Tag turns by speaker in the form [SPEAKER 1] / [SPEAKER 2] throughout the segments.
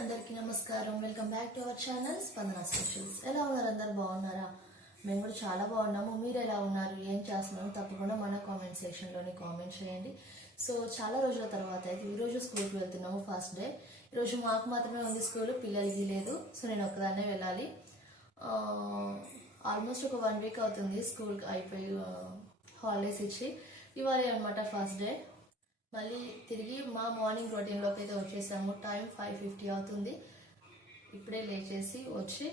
[SPEAKER 1] అందరికీ నమస్కారం. Welcome back to our channel Spandana specials ఎలా ఉన్నారు? అందరు బాగున్నారా? మేము కూడా చాలా బాగున్నాము. మీరు ఎలా ఉన్నారు? ఏం చేస్తున్నారు తప్పకుండా మన కామెంట్ సెక్షన్లోని కామెంట్ చేయండి. సో చాలా రోజుల తర్వాత అయితే ఈరోజు స్కూల్కి వెళ్తున్నాము ఫస్ట్ డే ఈరోజు మాకు మాత్రమే ఉంది స్కూల్ పిల్లలకి లేదు. సో నేను ఒక్కదాన్నే వెళ్ళాలి. ఆల్మోస్ట్ ఒక వన్ వీక్ అవుతుంది స్కూల్కి అయిపోయి హాలిడేస్ ఇచ్చి. ఇవాళ అనమాట ఫస్ట్ డే మళ్ళీ తిరిగి మా మార్నింగ్ రొటీన్లోకి అయితే వచ్చేసాము. టైం ఫైవ్ ఫిఫ్టీ అవుతుంది. ఇప్పుడే లేచేసి వచ్చి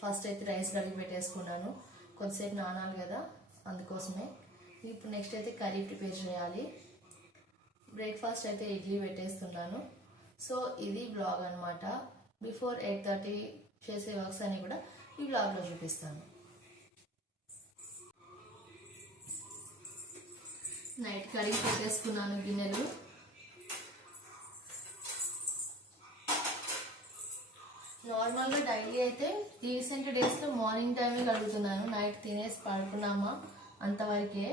[SPEAKER 1] ఫస్ట్ అయితే రైస్ కడిగి పెట్టేసుకున్నాను. కొద్దిసేపు నానాలి కదా అందుకోసమే. ఇప్పుడు నెక్స్ట్ అయితే కర్రీ ప్రిపేర్ చేయాలి. బ్రేక్ఫాస్ట్ అయితే ఇడ్లీ పెట్టేస్తున్నాను. సో ఇది బ్లాగ్ అనమాట బిఫోర్ ఎయిట్ థర్టీ చేసే వర్క్స్ అని కూడా ఈ బ్లాగ్లో చూపిస్తాను. నైట్ కడిగి పెట్టేసుకున్నాను గిన్నెలు. నార్మల్గా డైలీ అయితే రీసెంట్ డేస్లో మార్నింగ్ టైమే కడుగుతున్నాను. నైట్ తినేసి పడుకున్నామా అంతవరకే.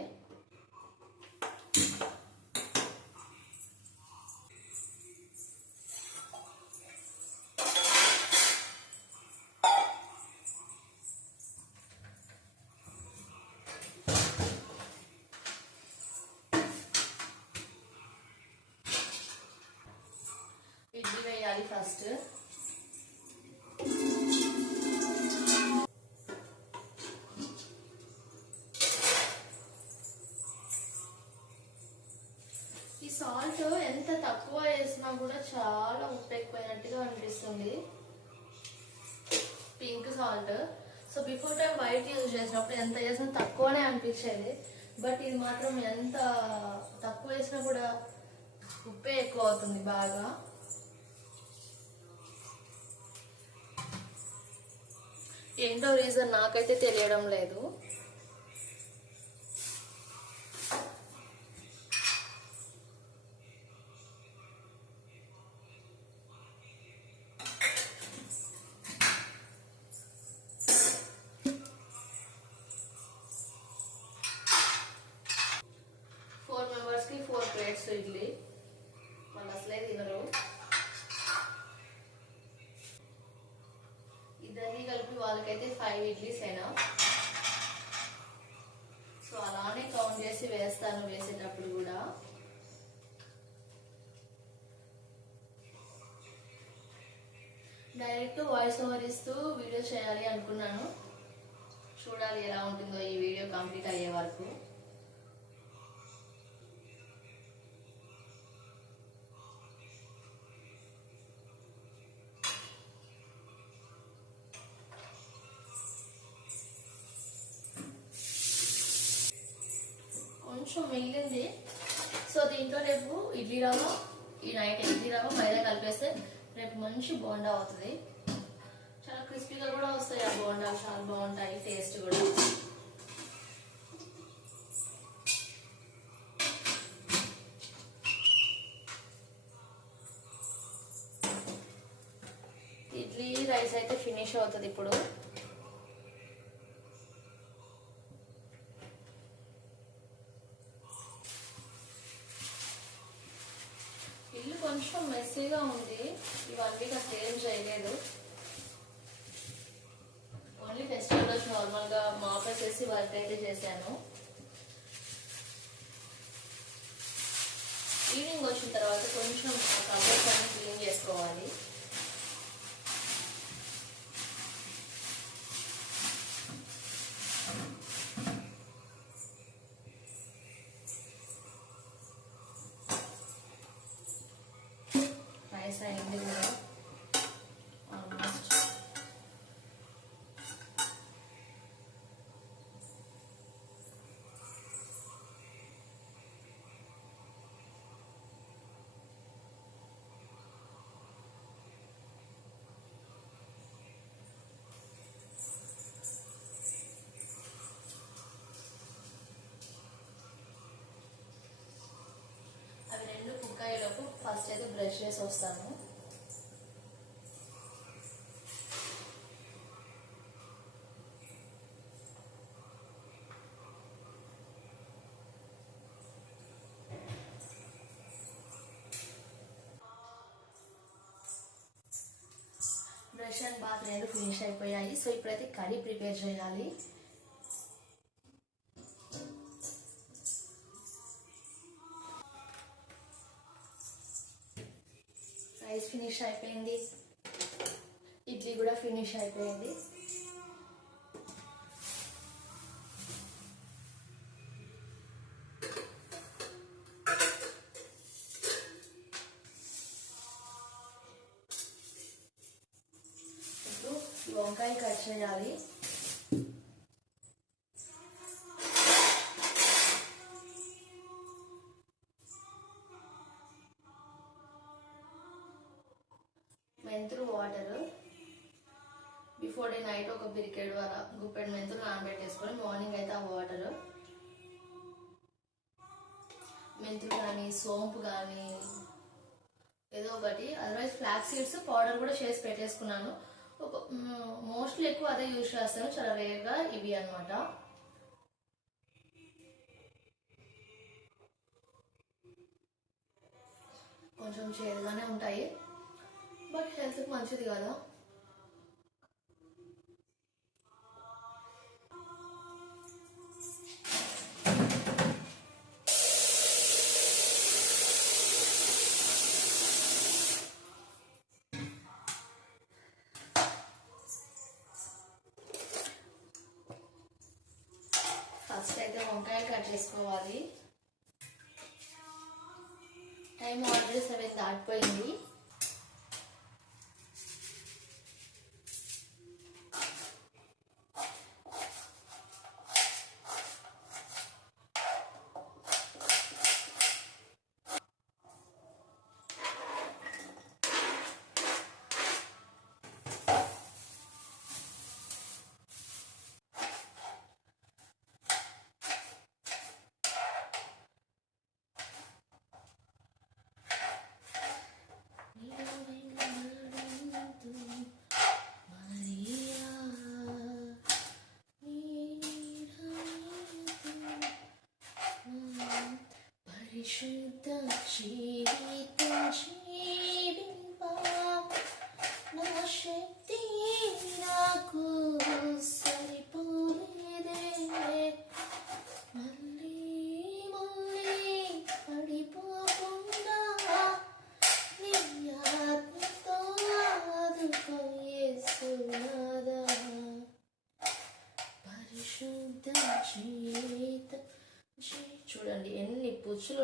[SPEAKER 1] సాల్ట్ ఎంత తక్కువ వేసినా కూడా చాలా ఉప్పు ఎక్కువైనట్టుగా అనిపిస్తుంది. Pink salt so before time white use చేసినప్పుడు ఎంత చేసినా తక్కువనే అనిపించేది. బట్ ఇది మాత్రం ఎంత తక్కువ వేసినా కూడా ఉప్పే ఎక్కువ అవుతుంది బాగా. ఏంటో రీజన్ నాకైతే తెలియడం లేదు. అయితే ఫైవ్ ఇడ్లీస్ అయినా. సో అలానే కౌంట్ చేసి వేస్తాను వేసేటప్పుడు కూడా. డైరెక్ట్ వాయిస్ ఓవర్ ఇస్తూ వీడియో చేయాలి అనుకున్నాను. చూడాలి ఎలా ఉంటుందో ఈ వీడియో కంప్లీట్ అయ్యే వరకు. కొంచెం మిగిలింది. సో దీంట్లో రేపు ఇడ్లీ రవ్వ ఈ నైట్ ఇడ్లీ రవ్వ మైదా కలిపేస్తే రేపు మంచి బోండా అవుతుంది. చాలా క్రిస్పీగా కూడా వస్తాయి ఆ బోండాలు చాలా బాగుంటాయి టేస్ట్ కూడా. ఇడ్లీ రైస్ అయితే ఫినిష్ అవుతుంది ఇప్పుడు ఇల్లు కొంచెం మెస్సీగా ఉంది ఇవన్నీ అసలు ఏం చేయలేదు ఓన్లీ ఫెస్టివల్ రోజు నార్మల్గా మాప్ చేసి వర్క్ అయితే చేశాను. ఈవినింగ్ వచ్చిన తర్వాత కొంచెం కవర్స్ అన్ని క్లీన్ చేసుకోవాలి. కుక్ అయ్యేలోపు ఫస్ట్ అయితే బ్రష్ చేసి వస్తాను. బ్రష్ అండ్ బాత్ రెండు ఫినిష్ అయిపోయాయి. సో ఇప్పుడైతే కర్రీ ప్రిపేర్ చేయాలి. ఫినిష్ అయిపోయింది. ఇడ్లీ కూడా ఫినిష్ అయిపోయింది. ఇప్పుడు వంకాయ కట్ చేయాలి. నైట్ ఒక గుప్పెడు మెంతులు నానబెట్టేసుకొని మార్నింగ్ అయితే ఆ వాటర్ మెంతులు కానీ సోంపు కానీ ఏదో ఒకటి. అదర్వైజ్ ఫ్లాక్ సీడ్స్ పౌడర్ కూడా చేసి పెట్టేసుకున్నాను. ఒక మోస్ట్లీ ఎక్కువ అదే యూజ్ చేస్తాను. చాలా రేర్గా ఇవి అన్నమాట. కొంచెం చేదుగానే ఉంటాయి. బట్ హెల్త్కి మంచిది కదా. ఫస్ట్ అయితే వంకాయలు కట్ చేసుకోవాలి. టైం ఆల్రెడీ సెవెన్ దాటిపోయింది.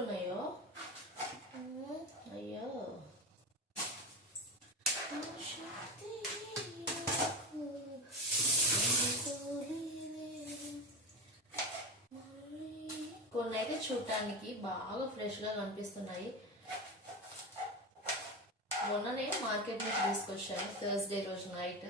[SPEAKER 1] ఉన్నాయో అయ్యో కొన్ని అయితే చూడటానికి బాగా ఫ్రెష్గా కనిపిస్తున్నాయి. మొన్ననే మార్కెట్ నుంచి తీసుకొచ్చాను థర్స్డే రోజు నైట్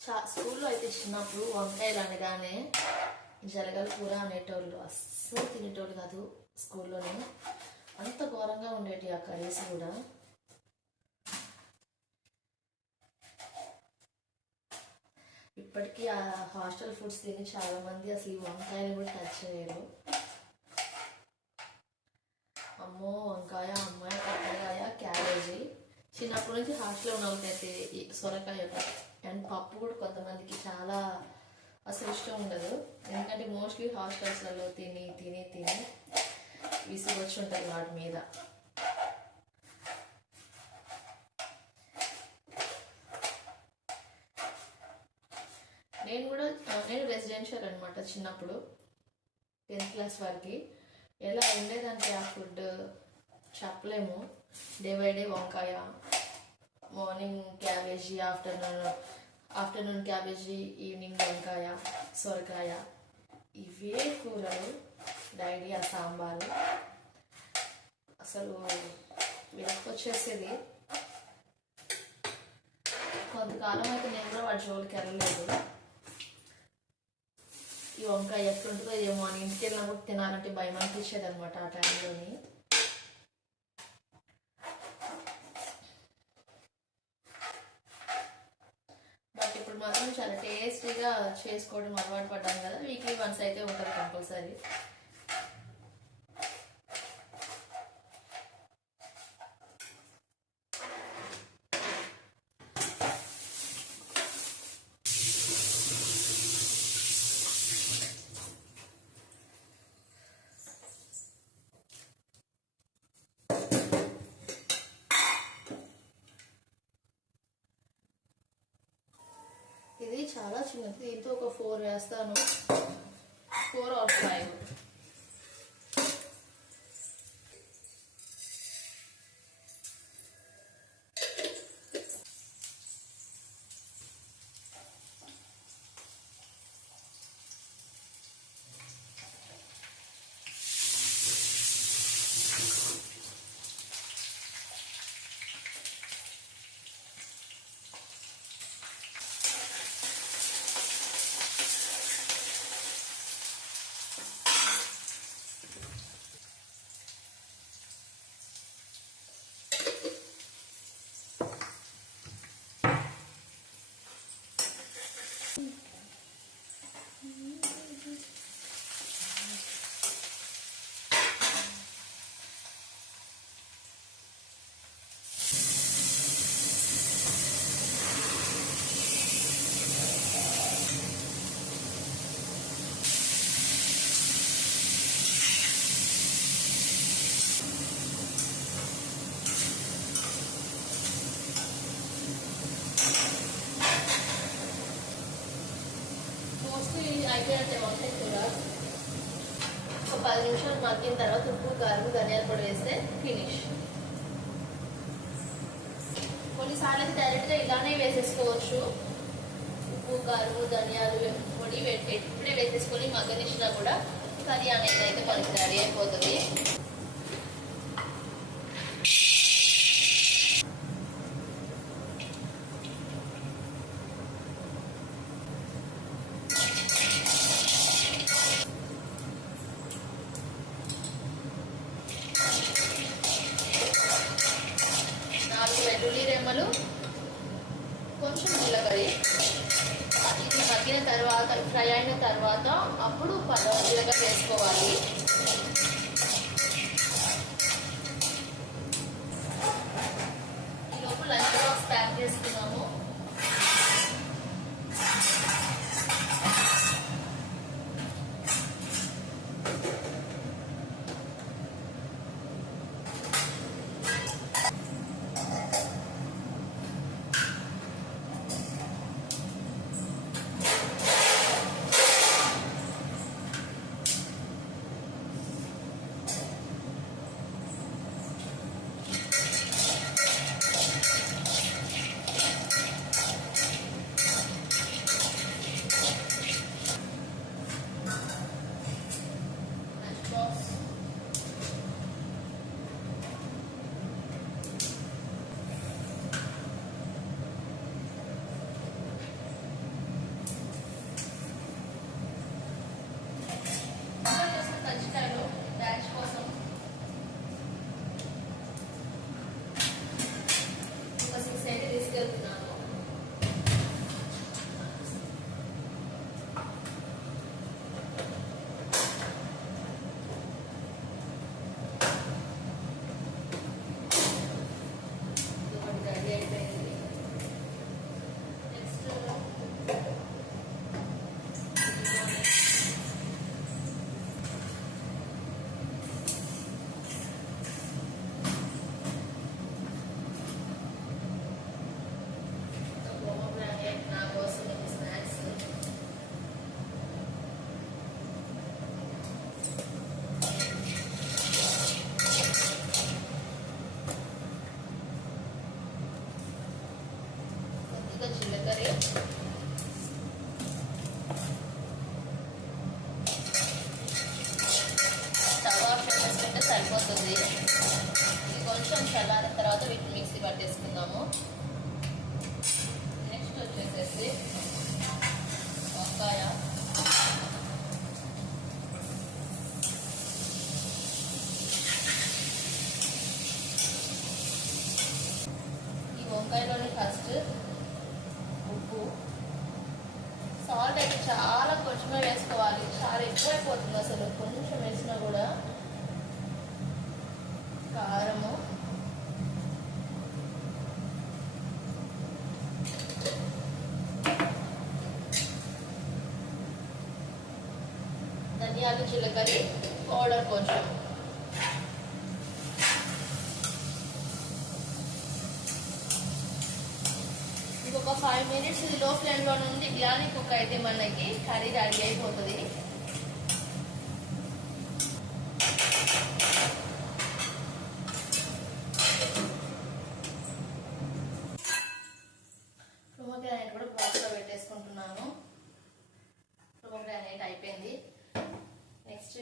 [SPEAKER 1] చా స్కూల్లో అయితే చిన్నప్పుడు వంకాయలు అనగానే జలగల కూర అనేటోళ్ళు అస్సలు కాదు స్కూల్లోనే అంత ఘోరంగా ఉండేటి ఆ కర్రీస్ కూడా. ఇప్పటికీ ఆ హాస్టల్ ఫుడ్స్ తిని చాలామంది అసలు ఈ వంకాయలు కూడా టచ్ చేయరు. అమ్మో వంకాయ అమ్మాయి పక్కకాయ క్యాబేజీ. చిన్నప్పటి నుంచి హాస్టల్లో ఉన్న వాళ్ళకైతే ఈ సొరకాయ అండ్ పప్పు కూడా కొంతమందికి చాలా అసలు ఇష్టం ఉండదు. ఎందుకంటే మోస్ట్లీ హాస్టల్స్లలో తిని తిని తిని విసుగు వచ్చి ఉంటుంది వాటి మీద. నేను కూడా నేను రెసిడెన్షియల్ అనమాట చిన్నప్పుడు టెన్త్ క్లాస్ వరకు. ఎలా ఉండేదంటే ఆ ఫుడ్ చెప్పలేము. డే బై డే వంకాయ morning cabbage afternoon afternoon cabbage evening వంకాయ సొరకాయ ఇవే కూరలు డైలీ ఆ సాంబారు. అసలు విరక్తి వచ్చేసేది. కొంతకాలం అయితే నేను కూడా వాటి జోలికి వెళ్ళలేదు. ఈ వంకాయ ఎట్లుంటుందో ఏమో అని ఇంటికి వెళ్ళినప్పుడు తినాలంటే భయం అనిపించేది అనమాట ఆ టైంలోని మాత్రం చాలా టేస్టీగా చేసుకోవడం అలవాటు పడ్డాను కదా వీక్లీ వన్స్ అయితే ఉంటుంది కంపల్సరీ ఇది చాలా చిన్నది. దీంతో ఒక ఫోర్ వేస్తాను. ఫోర్ ఆర్ ఫైవ్ మోస్ట్లీ అయిపోయినట్టే వంకాయ కూర ఒక పది నిమిషాలు మగ్గిన తర్వాత ఉప్పు కారం ధనియాల పొడి వేస్తే ఫినిష్ కొన్నిసార్లు అయితే డైరెక్ట్గా ఇలానే వేసేసుకోవచ్చు పరువు ధనియాలు పొడి ఇప్పుడే వేసేసుకొని మగ్గనిచ్చినా కూడా కర్రీ అనేది అయితే మనకి రెడీ అయిపోతుంది నాలుగు వెల్లుల్లి రెమ్మలు కొంచెం జీలకర్ర ఇది మగ్గిన తర్వాత అయిన తర్వాత అప్పుడు పద వేసుకోవాలి ఈ లోపు లంచ్ బాక్స్ ప్యాక్ చేసుకుంటే Six. ధనియాలు జీలకర్ర పౌడర్ కొంచెం. ఇంకొక ఫైవ్ మినిట్స్ ఇది లో ఫ్లేమ్లో నుండి ఇలానే కుక్ అయితే మనకి కర్రీ రెడీ అయిపోతుంది ప్రోమోగ్రానైట్ కూడా బాక్స్లో పెట్టేసుకుంటున్నాను ప్రోమోగ్రానైట్ అయిపోయింది నెక్స్ట్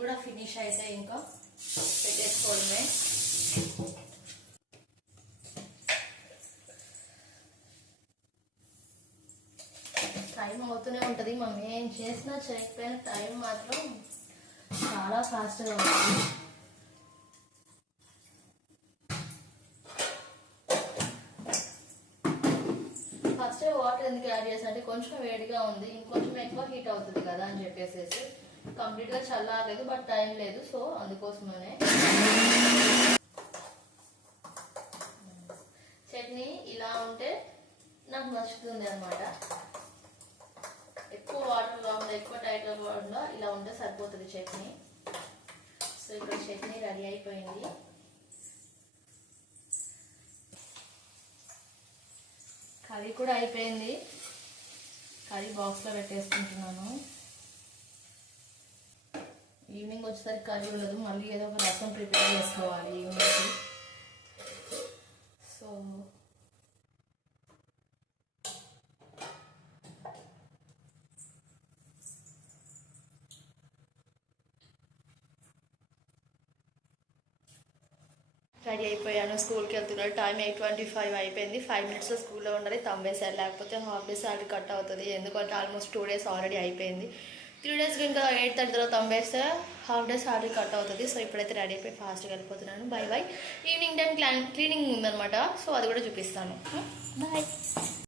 [SPEAKER 1] కూడా ఫినిష్ అయితే ఇంకా పెట్టేసుకోవడమే టైం అవుతూనే ఉంటుంది. మనం ఏం చేసినా చేయకపోయినా టైం మాత్రం చాలా ఫాస్ట్గా ఉంటుంది. ఫస్ట్ వాటర్ ఎందుకు యాడ్ చేసా అంటే కొంచెం వేడిగా ఉంది. ఇంకొంచెం ఎక్కువ హీట్ అవుతుంది కదా అని చెప్పేసి కంప్లీట్గా చల్లారలేదు బట్ టైం లేదు. సో అందుకోసమనే. చట్నీ ఇలా ఉంటే నాకు నచ్చుతుంది అనమాట ఎక్కువ వాటర్ కాకుండా ఎక్కువ టైట్ కాకుండా ఇలా ఉంటే సరిపోతుంది చట్నీ. సో ఇక్కడ చట్నీ రెడీ అయిపోయింది. కర్రీ కూడా అయిపోయింది. కర్రీ బాక్స్లో పెట్టేసుకుంటున్నాను. ఈవినింగ్ వచ్చేసరికి కర్రీ ఉండదు మళ్ళీ ఏదో ఒక రసం ప్రిపేర్ చేసుకోవాలి ఈవినింగ్కి సో రెడీ అయిపోయాను స్కూల్కి వెళ్తున్నాడు టైం ఎయిట్ ట్వంటీ ఫైవ్ అయిపోయింది. ఫైవ్ మినిట్స్లో స్కూల్లో ఉండాలి తమ్మేసారు లేకపోతే హాఫ్ డే సాలరీ కట్ అవుతుంది. ఎందుకంటే ఆల్మోస్ట్ టూ డేస్ ఆల్రెడీ అయిపోయింది. త్రీ డేస్కి ఇంకా ఎయిట్ థర్టీ తర్వాత తమ్మేస్తే హాఫ్ డే సాలరీ కట్ అవుతుంది. సో ఇప్పుడైతే రెడీ అయిపోయి ఫాస్ట్గా వెళ్ళిపోతున్నాను. బై బై ఈవినింగ్ టైం క్లాన్ క్లీనింగ్ ఉందన్నమాట. సో అది కూడా చూపిస్తాను. బాయ్